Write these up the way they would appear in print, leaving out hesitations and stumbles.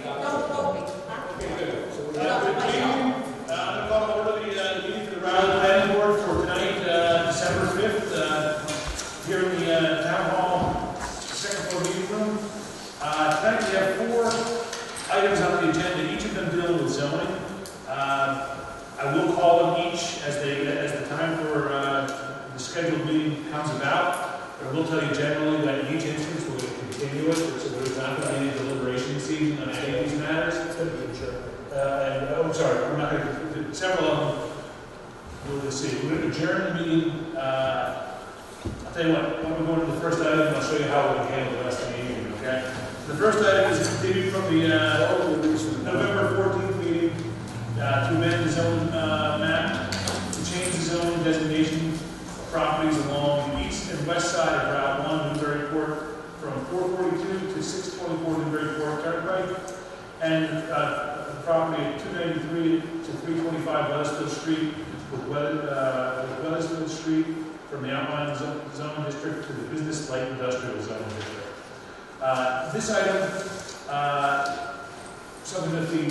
Okay, good. Good evening. I'm going to call to order the meeting for the Raleigh Planning Board for tonight, December 5th, here in the Town Hall, second floor meeting room. Tonight we have 4 items on the agenda, each of them dealing with zoning. I will call them each as the time for the scheduled meeting comes about. But I will tell you generally that in each instance we're going to continue it, so there's not going to be any deliberation season on any of these matters. It's going to be adjourned. I'm sorry, we're not going to, several of them, we'll see. We're going to adjourn the meeting. I'll tell you what, when we go into the first item, I'll show you how we're going to handle the rest of the evening, okay? The first item is continued from the November 14th meeting to amend the zone map, to change the zone designation of properties along the east and west side of Route 1 Newburyport from 442 to 624 Newburyport Turnpike, and the property at 293 to 325 Weathersfield Street with Weathersfield Street from the outlying zone district to the business light industrial zone district. This item, something that the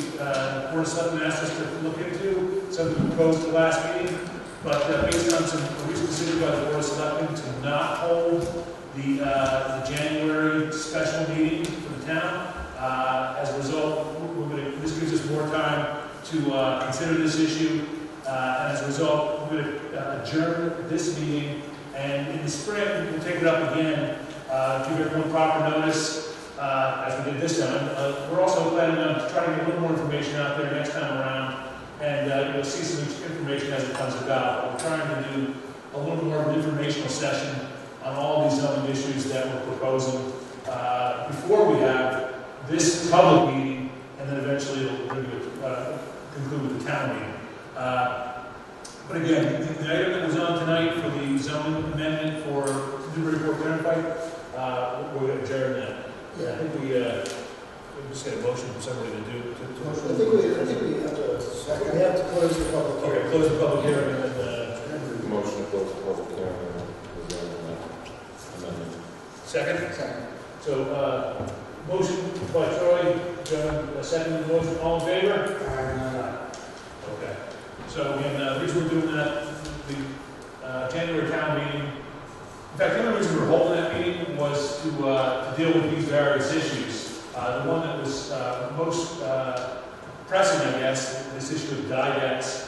Board of Selectmen asked us to look into, something we proposed at the last meeting, but based on some recent decision by the Board of Selectmen to not hold the January special meeting for the town. As a result, this gives us more time to consider this issue. And as a result, we're going to adjourn this meeting, and in the spring, we'll take it up again, give everyone proper notice, as we did this time. We're also planning on trying to get a little more information out there next time around, and you'll see some information as it comes about. We're trying to do a little more of an informational session on all these zoning issues that we're proposing before we have this public meeting, and then eventually it'll conclude with the town meeting. But again, the item that was on tonight for the zoning amendment for Newburyport Turnpike, we're going to adjourn that. Yeah. I think we just get a motion from somebody to do. I think we have to. We have to close the public hearing. Okay, close the public hearing and motion to close the public hearing. Second? Second. So, motion by Troy, John, second motion, all in favor? Aye. Okay. So, the reason we're doing that, the January town meeting, in fact, the only reason we're holding that meeting was to deal with these various issues. The one that was most pressing, I guess, this issue of DIDEX,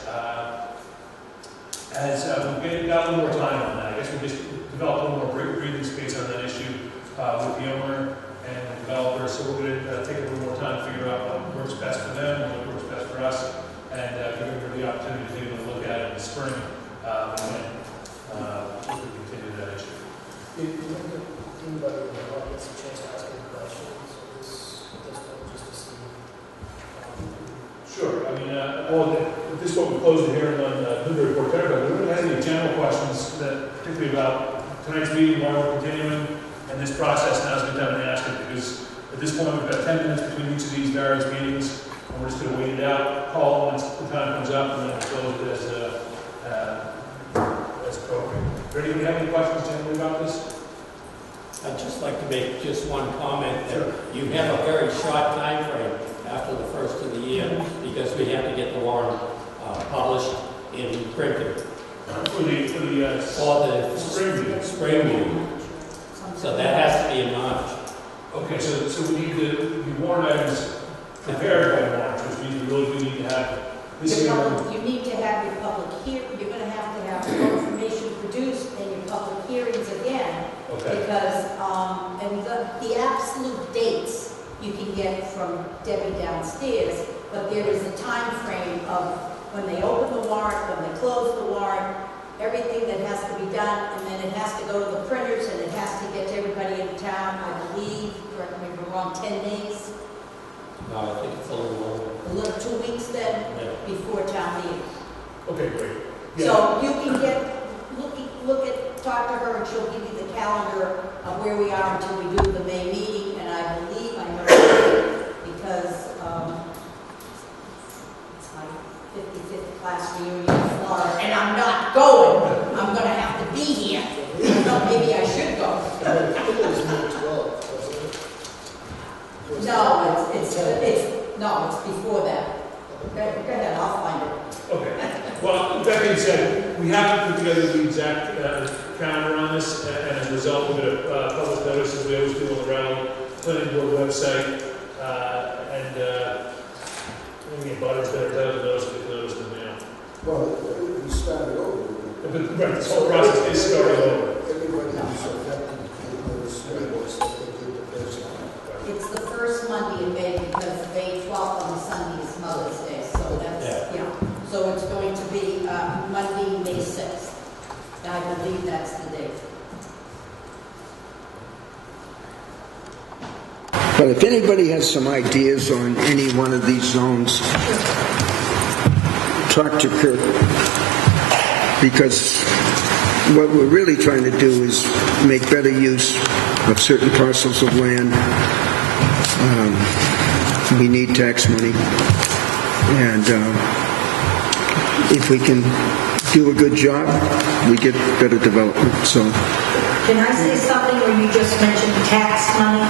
as we got a little more time on that. I guess we just developed a little more breathing space on that issue with the owner and the developer. So we're going to take a little more time to figure out what works best for them and what works best for us, and give them the opportunity to be able to look at it in the spring when we continue that issue. Did anybody in the audience a chance to ask any questions at this point, just to see? Sure. I mean, at this point, we closed the hearing on Newburyport Turnpike. We don't have any general questions, particularly about tonight's meeting, why we're continuing, and this process. Now's a good time to ask it, because at this point, we've got 10 minutes between each of these various meetings, and we're just going to wait it out, call once the time comes up, and then we'll close it as appropriate. Ready? Do you have any questions generally about this? I'd just like to make just one comment that you have a very short time frame after the first of the year, because we have to get the warrant published and printed For the spring meeting. So that has to be in March. Okay, so we need the warrant items prepared by March, which means we really do need to have this year. You need to have your public hearing. You're going to have more information produced and your public hearings again. Okay. Because and the absolute dates you can get from Debbie downstairs, but there is a time frame of when they open the warrant, when they close the warrant, everything that has to be done, and then it has to go to the printers, and it has to get to everybody in town, I believe, correct me if I'm wrong, 10 days? No, I think it's a little longer. A little 2 weeks then, before town meeting. Okay, great. Yeah. So you can talk to her, and she'll give you the calendar of where we are until we do the May meeting, and I believe I know because it's my 55th class reunion in Florida, and I'm not going. I'm going to have to be here. I thought maybe I should go. I think it was May 12th, wasn't it? No, it's No, it's before that. Go ahead, I'll find it. Okay. Well, that being said, we haven't put together the exact calendar on this, and as a result, we're going to publish notices we always do on the Raleigh Planning Board website, and maybe butters that are entitled to notice get noticed in the mail. Well, we started over. But, right, this whole process is starting over. Everybody was affected with those that they did the first time. It's the first Monday in May because May 12th on the Sunday is Mother's Day, so that's, yeah. So it's going to be Monday, May 6th. I believe that's the date. But if anybody has some ideas on any one of these zones, talk to Kirk. Because what we're really trying to do is make better use of certain parcels of land. We need tax money. And if we can do a good job, we get better development. So. Can I say something when you just mentioned tax money?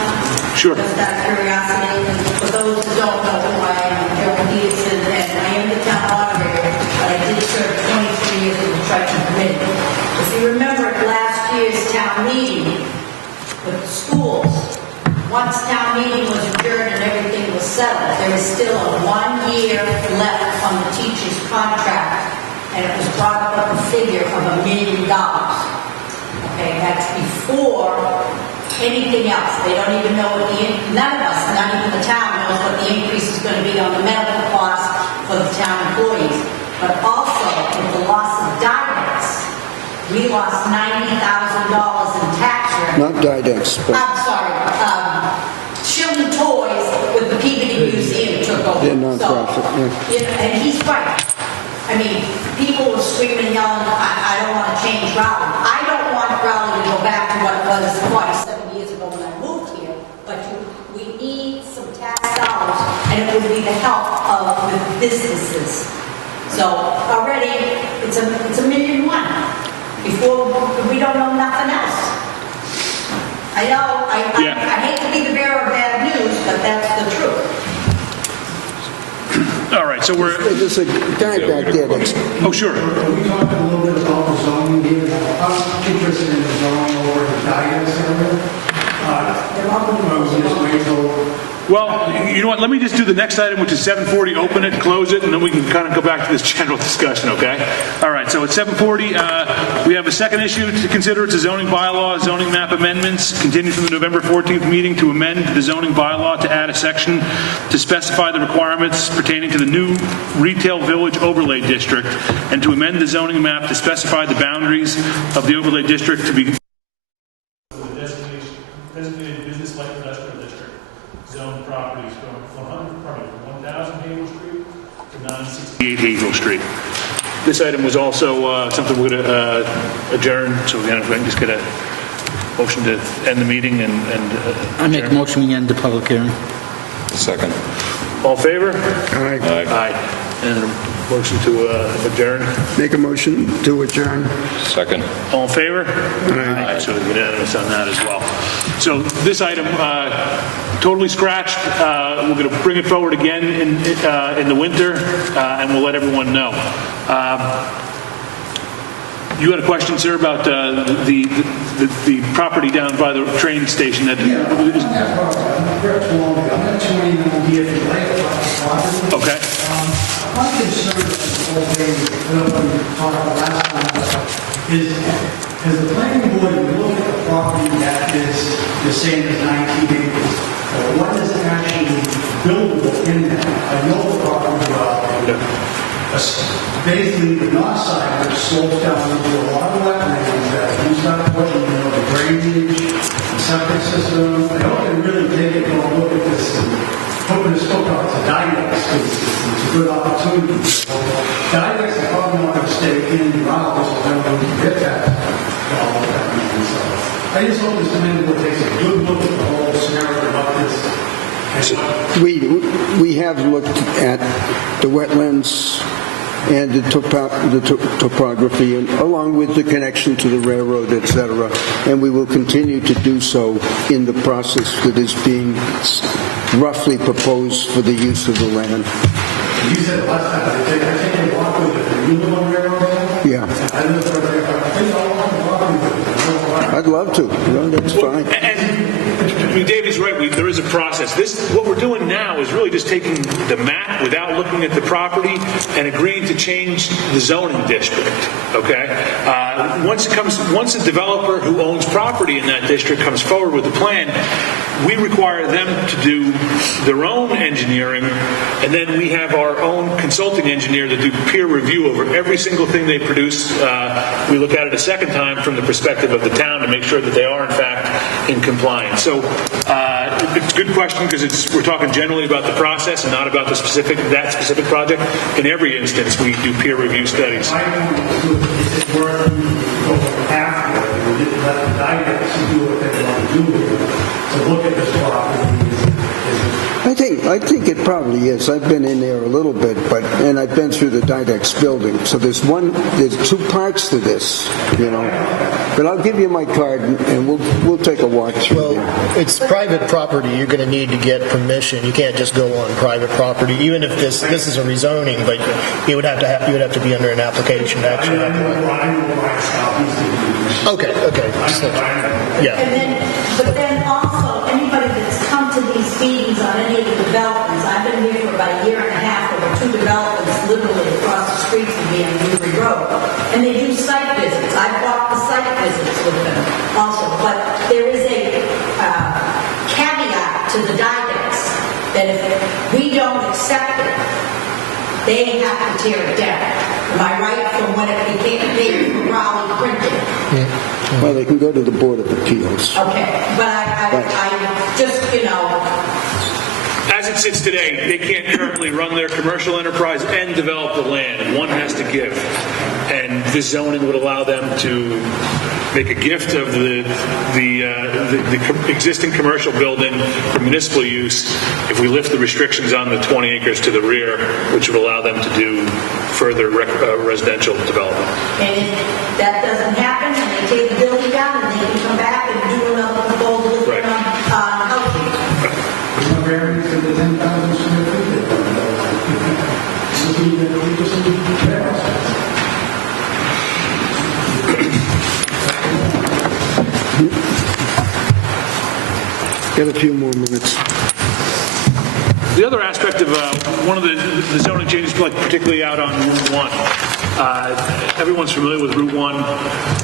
Sure. Just out of curiosity, and for those who don't know who I am, Joe Peterson, and I am the town moderator, but I did serve 23 years in the Triton Committee. If you remember at last year's town meeting with the schools, once town meeting was adjourned and everything was settled, there is still a 1 year left on the teacher's contract, and it was brought up a figure of $1 million. Okay, that's before anything else. They don't even know what none of us, not even the town, knows what the increase is going to be on the medical costs for the town employees. But also, with the loss of Dynex, we lost $90,000 in tax revenue. Not Dynex, but I'm sorry, Children Toys with the Peabody Museum took over. they're nonprofit. And he's right. I mean, people were screaming and yelling, I don't want to change Raleigh. I don't want Raleigh to go back to what it was 47 years ago when I moved here, but we need some tax dollars, and it would be the help of the businesses. So already, it's a $1.1 million. Before, we don't know nothing else. I know, I hate to be the bearer of bad news, but that's the truth. All right, so we're... there's a guy back there that's... Oh, sure. We talked a little bit about the zoning here. I'm interested in the zoning over the guidance area. Just wait till... Well, you know what, let me just do the next item, which is 7:40, open it, close it, and then we can kind of go back to this general discussion, okay? All right, so at 7:40, we have a second issue to consider. It's a zoning bylaw, zoning map amendments, continued from the November 14th meeting to amend the zoning bylaw to add a section to specify the requirements pertaining to the new retail village overlay district, and to amend the zoning map to specify the boundaries of the overlay district to be designated business light industrial district zone properties from 1,000 Havel Street to 968 Havel Street. This item was also something we're going to adjourn, so we're going to just get a motion to end the meeting and I make a motion we end the public hearing. Second. all in favor? Aye. Aye. And a motion to adjourn. Make a motion to adjourn. Second. All in favor? Aye. So we're unanimous on that as well. So this item, totally scratched. We're going to bring it forward again in the winter, and we'll let everyone know. You had a question, sir, about the property down by the train station that. Yeah, I'm not too many here for the Okay. I'm concerned that the whole thing, when we talked about last time, is has the planning board looked at the property that is the same as 19 acres? What is actually buildable in that? I know the property well. Basically, the north side, which slopes down into a lot of wetlands that you start putting, the drainage, the septic system. I hope they really take a look at this and hoping to hook up to Dynex because it's a good opportunity. Dynex is probably not going to stay in Raleigh, so I don't know if we can get that. So I just hope this committee will take a good look at the whole scenario about this. We have looked at the wetlands and the topography, and along with the connection to the railroad, etc. And we will continue to do so in the process that is being roughly propose for the use of the land? You said last time, I think they walk with it. You live on Railroad Road? Yeah, I live right there. I think I want to walk with it. I'd love to. No, that's fine. And I mean, David's right. There is a process. What we're doing now is really just taking the map without looking at the property and agreeing to change the zoning district. Okay. Once a developer who owns property in that district comes forward with a plan, we require them to do their own engineering, and then we have our own consulting engineer to do peer review over every single thing they produce. We look at it a second time from the perspective of the town to make sure that they are in fact in compliance. So it's a good question because we're talking generally about the process and not about that specific project. In every instance, we do peer review studies. I is it worth going after it? Let the guidance do what they want to do with it. To look at this property I think it probably is. I've been in there a little bit, and I've been through the Dydex building. So there's two parts to this, you know. But I'll give you my card, and we'll take a walk through. Well, it's private property. You're going to need to get permission. You can't just go on private property, even if this is a rezoning. But you would have to be under an application to actually have Okay. Yeah. But then also, anybody that's come to these meetings on any of the developments, I've been here for about a year and a half, over 2 developments literally across the street from me on Newbury Road, and they do site visits. I've walked the site visits with them also, but there is a caveat to the Dydex that if we don't accept it, they have to tear it down. Am I right? From when it became paid for Raleigh printing. Well, they can go to the Board of Appeals. Okay, but I just, you know. As it sits today, they can't currently run their commercial enterprise and develop the land. One has to give. And this zoning would allow them to make a gift of the existing commercial building for municipal use if we lift the restrictions on the 20 acres to the rear, which would allow them to do further residential development. And if that doesn't happen, and they take the building down, and they can come back and do another proposal Right. on housing. There's no variance to the 10,000 square feet. Got a few more minutes. The other aspect of one of the zoning changes, like particularly out on Route 1, everyone's familiar with Route 1.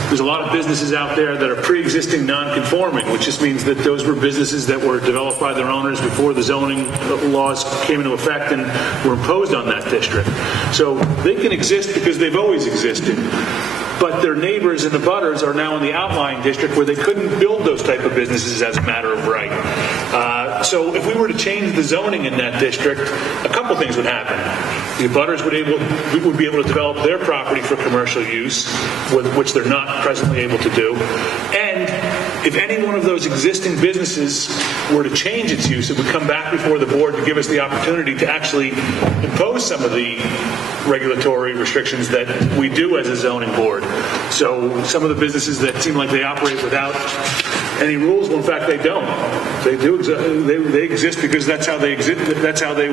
There's a lot of businesses out there that are pre-existing non-conforming, which just means that those were businesses that were developed by their owners before the zoning laws came into effect and were imposed on that district. So they can exist because they've always existed. But their neighbors and the butters are now in the outlying district where they couldn't build those type of businesses as a matter of right. So if we were to change the zoning in that district, a couple things would happen. The butters would be able to develop their property for commercial use, which they're not presently able to do. And if any one of those existing businesses were to change its use, it would come back before the board to give us the opportunity to actually impose some of the regulatory restrictions that we do as a zoning board. So some of the businesses that seem like they operate without any rules, well, in fact, they don't. They exist because that's how they exist. That's how they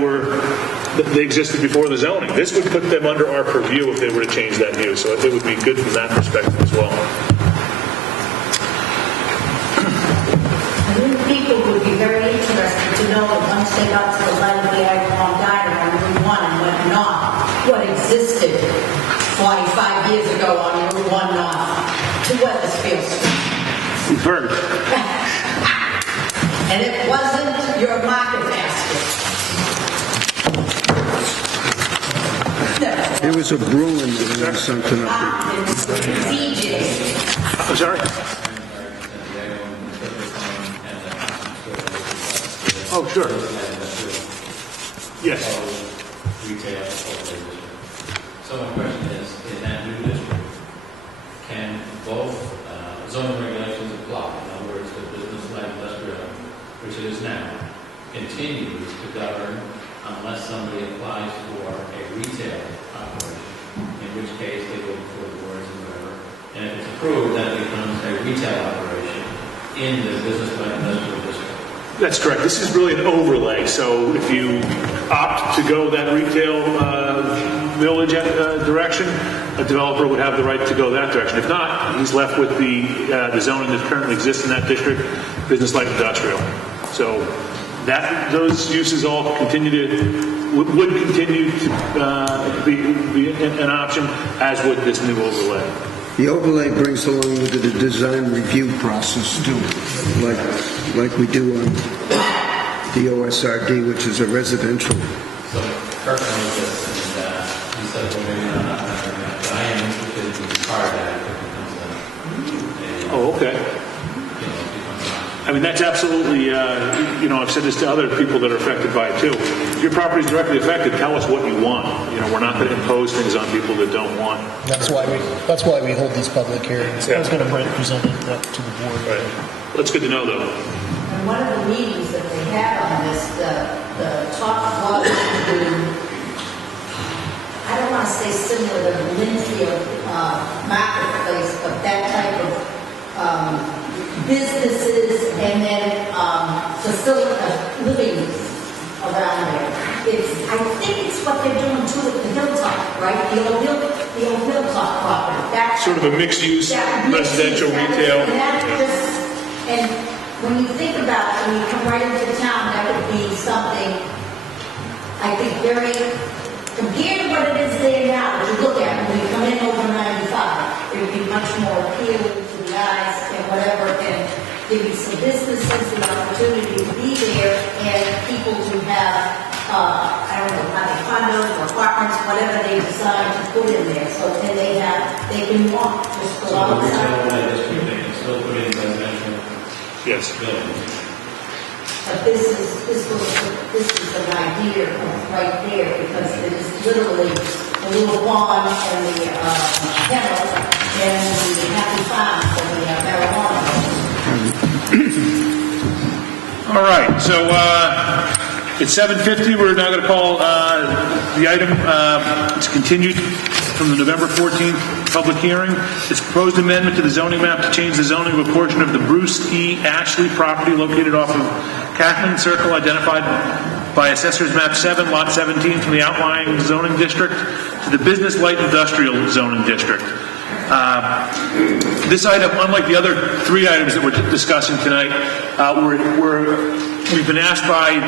existed before the zoning. This would put them under our purview if they were to change that view. So it would be good from that perspective as well. I think people would be very interested to know that once they got to the light of the Agawam Diner on Route 1 and went north, what existed 45 years ago on Route 1 north to Weathersfield Street. You've heard. And it wasn't your market basket. There was a Bruin that was something up there. DJ. I'm sorry? Oh, sure. Yes. Retail. So my question is, in that new district, can both zoning regulations apply? In other words, the business light industrial, which it is now, continues to govern unless somebody applies for a retail operation, in which case they go before the boards and whatever. And if it's approved, that becomes a retail operation in the business light industrial district. That's correct. This is really an overlay. So if you opt to go that retail village direction, a developer would have the right to go that direction. If not, he's left with the zoning that currently exists in that district, business light industrial. So those uses all would continue to be an option, as would this new overlay. The overlay brings along with it a design review process too, like we do on the OSRD, which is a residential. So, Kirk knows this, and he said, well, maybe I'm not going to, but I am interested in the car that becomes Oh, okay. becomes an option. I mean, that's absolutely, I've said this to other people that are affected by it too. If your property is directly affected, tell us what you want. We're not going to impose things on people that don't want. That's why we hold these public hearings. Yeah. I was going to present that to the board. Right. That's good to know, though. And one of the meetings that they had on this, the talk was I don't want to say similar to Linfield marketplace, but that type of businesses and then living around there. I think it's what they're doing too at the Hilltop, right? The old Hilltop property. That's Sort of a mixed-use residential retail. And when you think about it, when you come right into town, that would be something, I think, very, compared to what it is there now, if you look at it, when you come in over 95, it would be much more appealing to the eyes and whatever, and give you some businesses, the opportunity to be there, and people to have, either condos or apartments, whatever they decide to put in there. So then they can walk, just go So the outside. retail overlay district, they can still put in residential Yes. buildings. But this is an idea of right there, because it is literally the little pond and the kennel and the happy farm for the marijuana. All right, so it's 7:50. We're now going to call the item. It's continued from the November 14th public hearing. It's proposed amendment to the zoning map to change the zoning of a portion of the Bruce E. Ashley property located off of Kathleen Circle, identified by Assessor's Map 7, Lot 17, from the outlying zoning district to the business light industrial zoning district. This item, unlike the other three items that we're discussing tonight, we've been asked by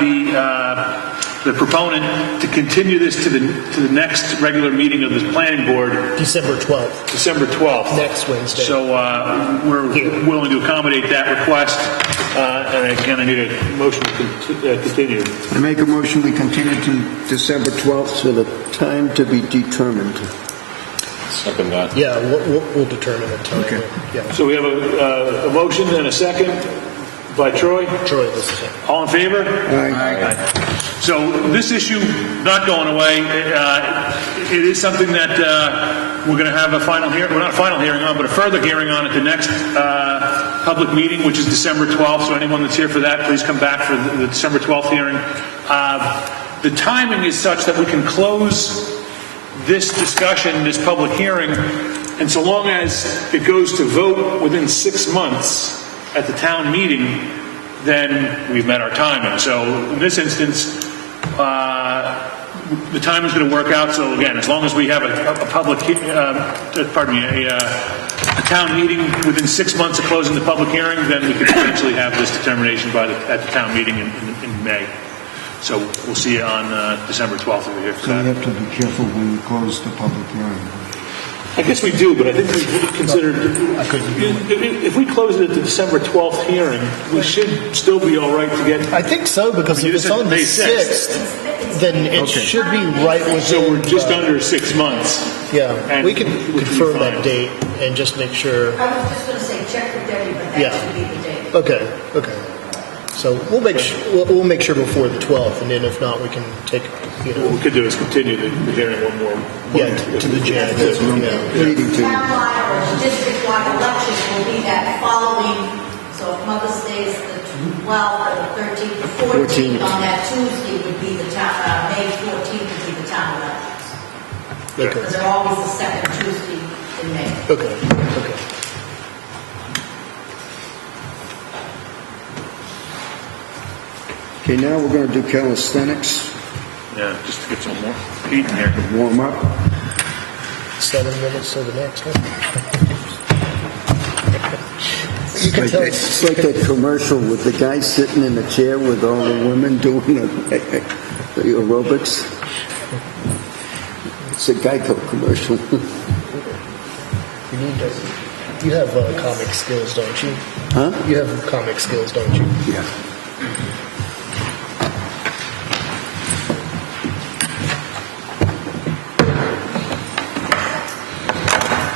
the proponent to continue this to the next regular meeting of the planning board, December 12th, December 12th. next Wednesday. So we're willing to accommodate that request, and again, I need a motion to continue. I make a motion we continue to December 12th to the time to be determined. Second that. Yeah, we'll determine a time. Okay. Yeah. So we have a motion and a second by Troy. Troy, this is it. All in favor? Aye. So this issue not going away. It is something that we're going to have a final hearing. Well, not a final hearing on, but a further hearing on at the next public meeting, which is December 12th. So anyone that's here for that, please come back for the December 12th hearing. The timing is such that we can close this discussion, this public hearing, and so long as it goes to vote within 6 months at the town meeting, then we've met our timing. So in this instance, the time is going to work out. So again, as long as we have a town meeting within 6 months of closing the public hearing, then we could potentially have this determination at the town meeting in May. So we'll see you on December 12th if you're here for So that. you have to be careful when you close the public hearing. I guess we do, but I think we considered, if we close it at the December 12th hearing, we should still be all right to get. I think so, because You if just it's said on the May 6th, then it should be right within. So we're just under 6 months. Yeah, and we can we can be confirm fine. that date and just make sure. I was just going to say, check with Debbie, but that Yeah. should be the date. Okay. So we'll make sure before the 12th, and then if not, we can take, What we could do is continue the hearing one more. to the Jan. Meeting to Townwide or district-wide elections will be that following, so if Mother's Day is the 12th or the 13th, the 14th, on that Tuesday would be the town, May 14th would be the town elections. Okay. Because they're always the second Tuesday in May. Okay. Okay, now we're going to do calisthenics, Yeah, just to get some more heat in here. warm up. 7 minutes to the next one. You can tell It's like that commercial with the guy sitting in the chair with all the women doing the aerobics. It's a Geico commercial. you have comic skills, don't you? Huh? You have comic skills, don't you? Yeah.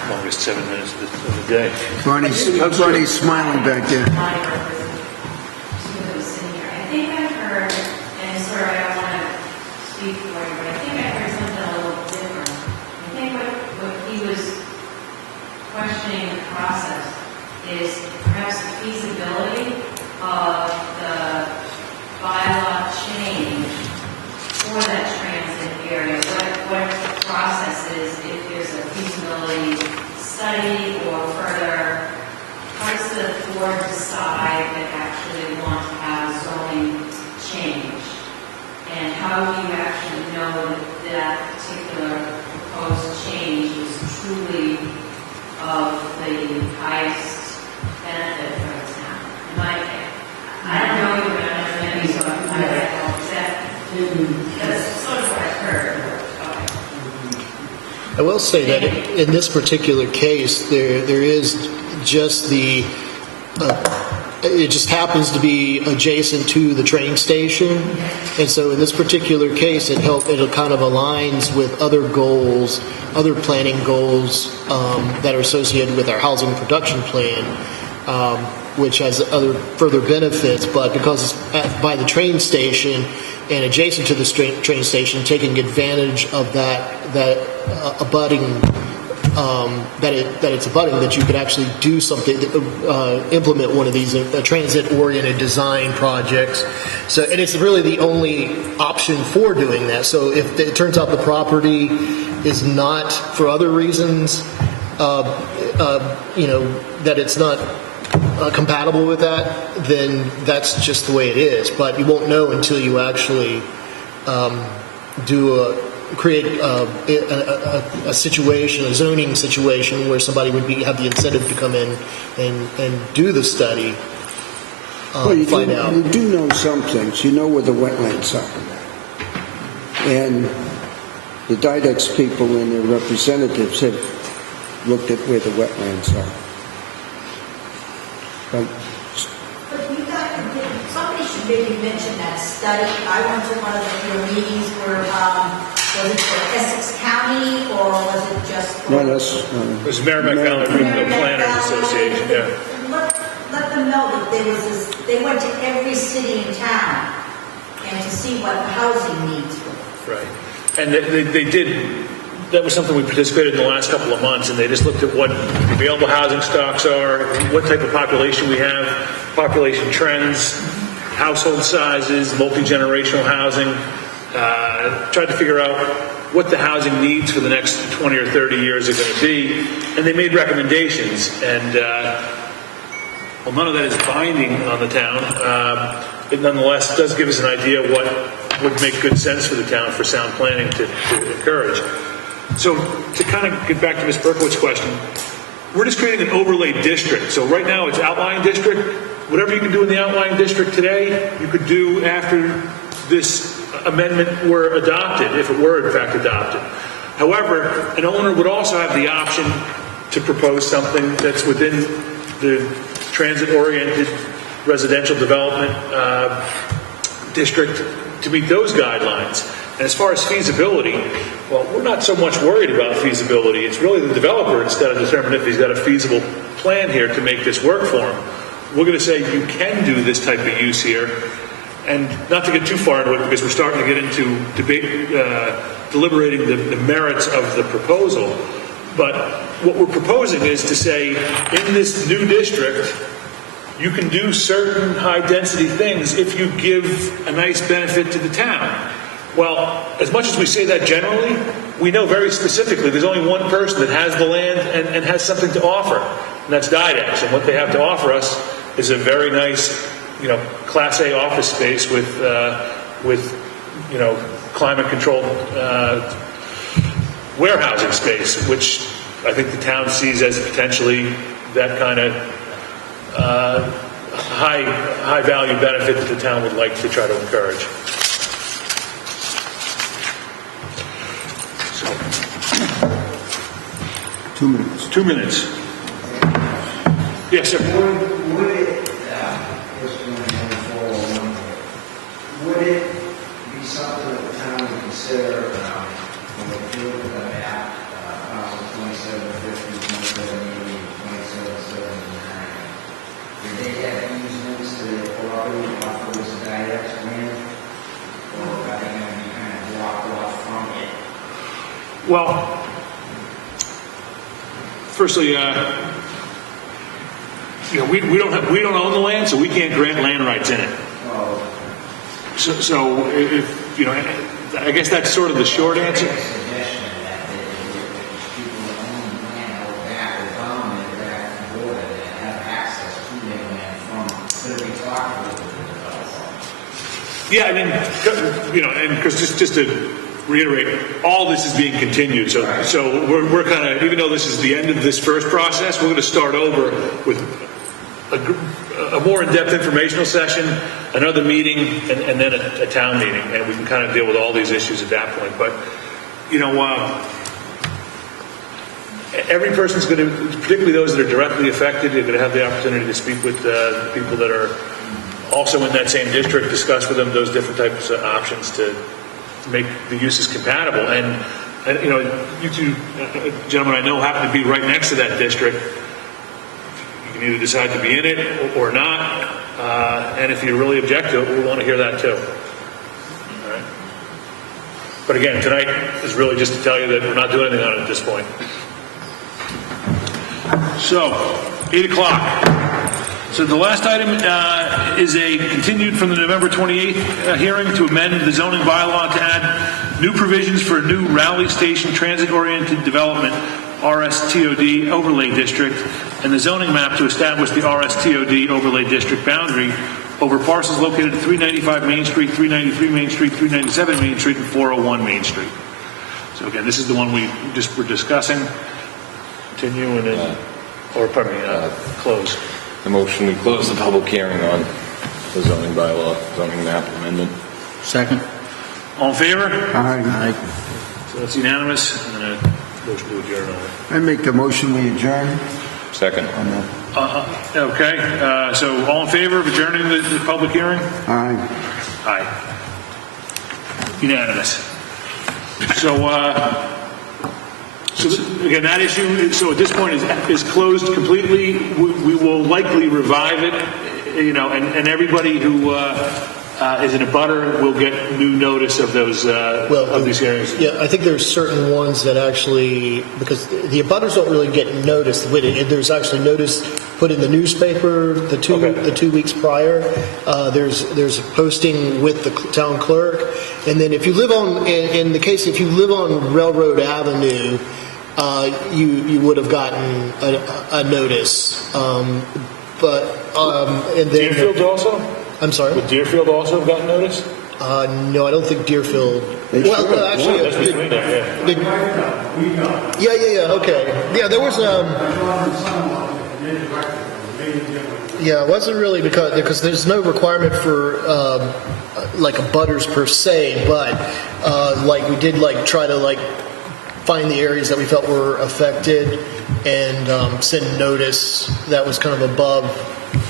Longest 7 minutes of the day. Barney's smiling back there. I think I heard, and sort of I don't want to speak for you, but I think I heard something a little different. I think what he was questioning the process is perhaps the feasibility of the bylaw change for that transit area. What the process is, if there's a feasibility study or further. How does the board decide that actually want to have zoning change? And how do you actually know that that particular proposed change is truly of the highest benefit for the town? I don't know you, but I understand you, so I'm not that help. That's sort of what I heard. I will say that in this particular case, there is just the, it just happens to be adjacent to the train station, and so in this particular case, it kind of aligns with other goals, other planning goals that are associated with our housing production plan, which has other further benefits, but because it's by the train station and adjacent to the train station, taking advantage of that abutting, that it's abutting, that you could actually do something, implement one of these transit-oriented design projects. So, and it's really the only option for doing that. So if it turns out the property is not, for other reasons, that it's not compatible with that, then that's just the way it is. But you won't know until you actually create a situation, a zoning situation, where somebody would have the incentive to come in and do the study. Well, you find out. You do know some things. You know where the wetlands are. And the Didex people and their representatives have looked at where the wetlands are. But Somebody should maybe mention that study. I went to one of your meetings where, was it for Essex County, or was it just for? no, that's It was Merrimack Valley Regional Planners Association, yeah. Let them know that they went to every city and town, and to see what the housing needs were. Right. And they did, that was something we participated in the last couple of months, and they just looked at what available housing stocks are, what type of population we have, population trends, household sizes, multi-generational housing, tried to figure out what the housing needs for the next 20 or 30 years are going to be, and they made recommendations. And well, none of that is binding on the town. It nonetheless does give us an idea of what would make good sense for the town for sound planning to encourage. So to kind of get back to Ms. Berkowitz's question, we're just creating an overlay district. So right now it's outlying district. Whatever you can do in the outlying district today, you could do after this amendment were adopted, if it were in fact adopted. However, an owner would also have the option to propose something that's within the transit-oriented residential development district to meet those guidelines. And as far as feasibility, well, we're not so much worried about feasibility. It's really the developer that's got to determine if he's got a feasible plan here to make this work for him. We're going to say you can do this type of use here. And not to get too far into it, because we're starting to get into debate, deliberating the merits of the proposal. But what we're proposing is to say, in this new district, you can do certain high-density things if you give a nice benefit to the town. Well, as much as we say that generally, we know very specifically there's only one person that has the land and has something to offer, and that's Didex. And what they have to offer us is a very nice Class A office space with climate-controlled warehousing space, which I think the town sees as potentially that kind of high value benefit that the town would like to try to encourage. So, 2 minutes. 2 minutes. Yes, sir. Would it be something that the town would consider when we do the map, 2750, 2780, 2779? Did they have easements to their property off of this direct land? Or are they going to be kind of blocked off from it? Well, firstly, we don't own the land, so we can't grant land rights in it. Oh, So if I guess that's sort of the short answer. suggestion that people that own land out back or down their back border that have access to their land from, could we talk with the developer? Yeah, I mean, and because just to reiterate, all this is being continued. So we're kind of, even though this is the end of this first process, we're going to start over with a more in-depth informational session, another meeting, and then a town meeting, and we can kind of deal with all these issues at that point. But every person's going to, particularly those that are directly affected, they're going to have the opportunity to speak with people that are also in that same district, discuss with them those different types of options to make the uses compatible. And you two gentlemen I know happen to be right next to that district. Either decide to be in it or not, and if you really object to it, we want to hear that too. All right. But again, tonight is really just to tell you that we're not doing anything on it at this point. So, 8 o'clock. So the last item is a continued from the November 28th hearing to amend the zoning bylaw to add new provisions for a new rally station transit-oriented development RSTOD overlay district and the zoning map to establish the RSTOD overlay district boundary over parcels located at 395 Main Street, 393 Main Street, 397 Main Street, and 401 Main Street. So again, this is the one we just were discussing. Continue and then, close. The motion, we close the public hearing on the zoning bylaw, zoning map amendment. Second. All in favor? Aye. So that's unanimous. And then a motion to adjourn on it. I make the motion, we adjourn. Second. Okay, so all in favor of adjourning the public hearing? Aye. Aye. Unanimous. So again, that issue, so at this point is closed completely. We will likely revive it, and everybody who is in a butter will get new notice of those of these hearings. Yeah, I think there's certain ones that actually, because the abutters don't really get noticed with it. There's actually notice put in the newspaper the 2 weeks prior. There's a posting with the town clerk, and then if you live on, in the case if you live on Railroad Avenue, you would have gotten a notice. And then Deerfield also? I'm sorry? Would Deerfield also have gotten notice? No, I don't think Deerfield. Actually, That's between them, yeah. Okay. Yeah, there was yeah, it wasn't really because there's no requirement for like a butters per se, but like we did try to find the areas that we felt were affected and send notice that was kind of above.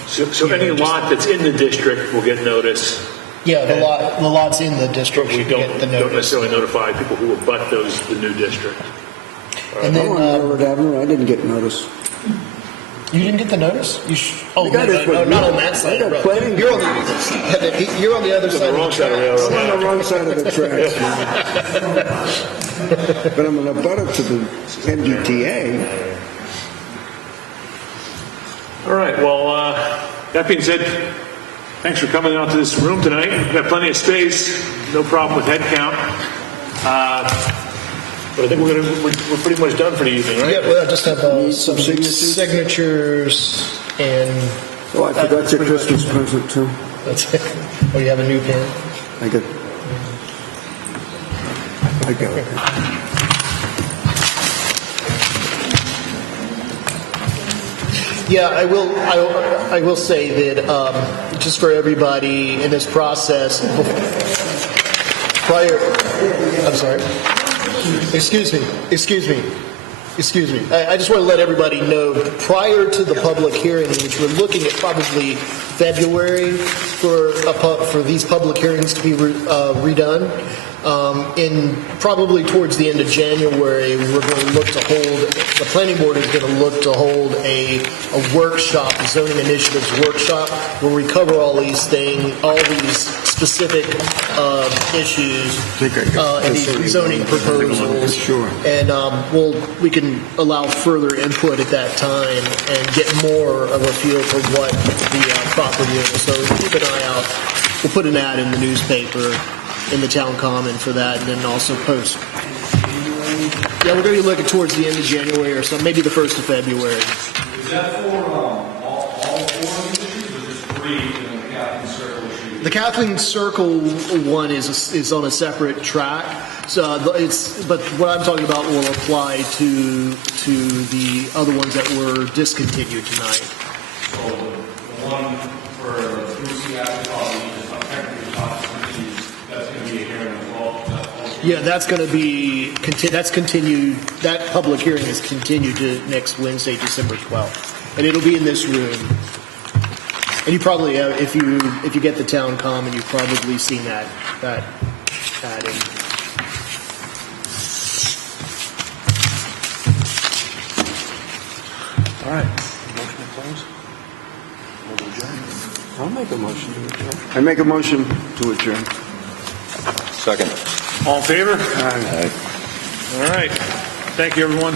So any lot that's in the district will get notice. Yeah, the lots in the district. But we don't necessarily notify people who abut the new district. And then on Railroad Avenue, I didn't get notice. You didn't get the notice? I got it, but not on that side. I got planning. You're on the other side. The wrong side of the railroad. I'm on the wrong side of the tracks. But I'm going to butt up to the MDTA. All right, well, that being said, thanks for coming out to this room tonight. We've got plenty of space, no problem with head count. But I think we're pretty much done for the evening, right? Yeah, well, I just have some signatures. signatures and Oh, I forgot your Christmas present, too. That's it. Oh, you have a new pen? I got it. Yeah, I will say that just for everybody in this process, I'm sorry. Excuse me. I just want to let everybody know, prior to the public hearing, which we're looking at probably February for these public hearings to be redone, and probably towards the end of January, we're going to look to hold, the planning board is going to look to hold a workshop, a zoning initiatives workshop, where we cover all these things, all these specific issues, and these zoning proposals. Sure. And we can allow further input at that time and get more of a feel for what the property is. So keep an eye out. We'll put an ad in the newspaper, in the town common for that, and then also post. Yeah, we're going to be looking towards the end of January or so, maybe the 1st of February. Is that for all four of these issues, or just three in the Kathleen Circle issue? The Kathleen Circle one is on a separate track. So but what I'm talking about will apply to the other ones that were discontinued tonight. So the one for the Brucey Act property is not technically not continued. That's going to be a hearing as well. Yeah, that's going to be that's continued. That public hearing is continued to next Wednesday, December 12th, and it'll be in this room. And you probably, if you get the town common, you've probably seen that adding. All right. Motion to close? I'll make a motion to adjourn. I make a motion to adjourn. Second. All in favor? Aye. All right. Thank you, everyone.